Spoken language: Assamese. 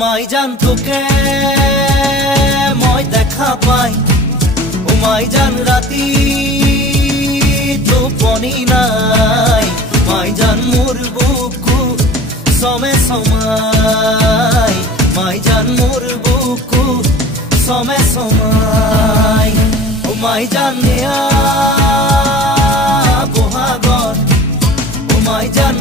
মাই জান তোকে মই দেখা পাই ও মাই জান রাতি টোপনি নাই মাই জান মোর বুকু সমে সমাই মাই জান মোর বুকু সমে সমাই ও মাই জান নিয়া বহাগর ও মাই জান